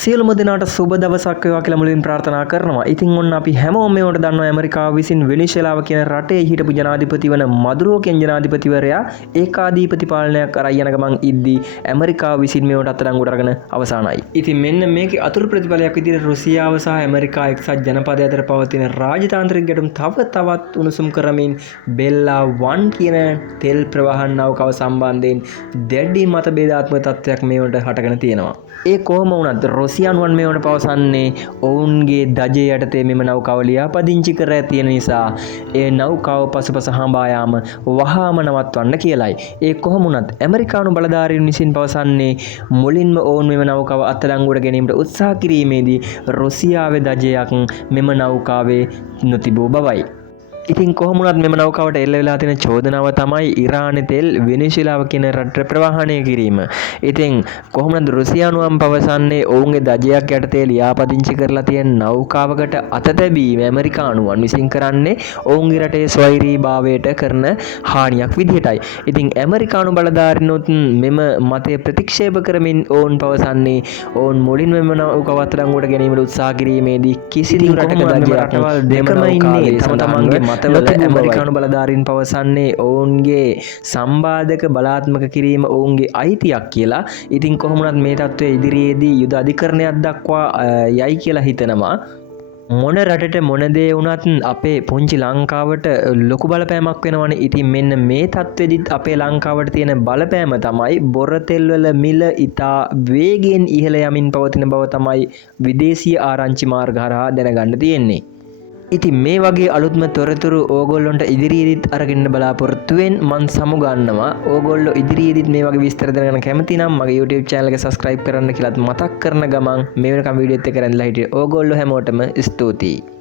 සියලුම දෙනාට සුබ දවසක් වේවා කියලා මුලින් ප්‍රාර්ථනා කරනවා. ඉතින් ඔන්න අපි හැමෝම මේවට දන්නවා ඇමරිකාව විසින් වෙනිසුලාව කියන රටේ හිටපු ජනාධිපති වන මදුරෝ කියන ජනාධිපතිවරයා ඒකාධිපති පාලනයක් කරයි යන ගමන් ඉද්දී ඇමරිකාව විසින් මේවට අත්අඩංගුවට අරගෙන අවසానයි. ඉතින් මෙන්න මේකේ අතුරු ප්‍රතිඵලයක් විදිහට රුසියාව සහ ඇමරිකා එක්සත් ජනපදය අතර පවතින රාජතාන්ත්‍රික ගැටුම් තවත් උණුසුම් කරමින් බෙල්ලා 1 කියන තෙල් ප්‍රවාහන නෞකාව සම්බන්ධයෙන් දැඩි මතභේදාත්මක තත්ත්වයක් මේවට හටගෙන තියෙනවා. ඒ කොහොම වුණත් රුසියානුවන් මේවට පවසන්නේ ඔවුන්ගේ දජය යටතේ මෙම නෞකාව ලියාපදිංචි කර තියෙන නිසා ඒ නෞකාව පසුපස හඹා යාම වහාම නවත්වන්න කියලයි. ඒ කොහොම වුණත් ඇමරිකානු බලධාරීන් විසින් පවසන්නේ මුලින්ම ඔවුන් මෙම නෞකාව අත්අඩංගුවට ගැනීමට උත්සාහ කිරීමේදී රුසියාවේ දජයක් මෙම නෞකාවේ නොතිබූ බවයි. ඉතින් කොහොම වුණත් මෙම නෞකාවට එල්ල වෙලා තියෙන චෝදනාව තමයි ඉරානයේ තෙල් වෙනිසුලාව කියන රටට ප්‍රවාහනය කිරීම. ඉතින් කොහොම වුණත් රුසියානුවන් පවසන්නේ ඔවුන්ගේ දජයක් යටතේ ලියාපදිංචි කරලා තියෙන නෞකාවකට අත තැබීම ඇමරිකානුවන් විසින් කරන්නේ ඔවුන්ගේ රටේ ස්වෛරීභාවයට කරන හානියක් විදිහටයි. ඉතින් ඇමරිකානු බලධාරීනොත් මෙම මතය ප්‍රතික්ෂේප කරමින් ඔවුන් පවසන්නේ ඔවුන් මුලින්ම මෙම නෞකාව අත්අඩංගුවට ගැනීමට උත්සාහ කිරීමේදී කිසිදු රටක රටවල් දෙකම ඉන්නේ තම තමන්ගේ මතවල ඇමරිකානු බලධාරීන් පවසන්නේ ඔවුන්ගේ සම්බාධක බලාත්මක කිරීම ඔවුන්ගේ අයිතියක් කියලා. ඉතින් කොහොම වුණත් මේ තත්ත්වය ඉදිරියේදී යුද අධිකරණයක් දක්වා යයි කියලා හිතනවා. මොන රටට මොන දේ වුණත් අපේ පුංචි ලංකාවට ලොකු බලපෑමක් වෙනවනේ. ඉතින් මෙන්න මේ තත්ත්වෙදිත් අපේ ලංකාවට තියෙන බලපෑම තමයි බොර තෙල් වල මිල ඉතා වේගයෙන් ඉහළ යමින් පවතින බව තමයි විදේශීය ආරංචි මාර්ග හරහා දැනගන්න තියෙන්නේ. ඉතින් මේ වගේ අලුත්ම තොරතුරු ඕගොල්ලොන්ට ඉදිරියේදීත් අරගෙන බලාපොරොත්තු වෙන්න මම සමුගන්නවා. ඕගොල්ලෝ ඉදිරියේදීත් මේ වගේ විස්තර දැනගන්න කැමති නම් මගේ YouTube channel එක subscribe කරන්න කියලාත් මතක් කරන ගමන් මේ වෙනකම් වීඩියෝත් එක රැඳලා හිටියේ ඕගොල්ලෝ හැමෝටම ස්තුතියි.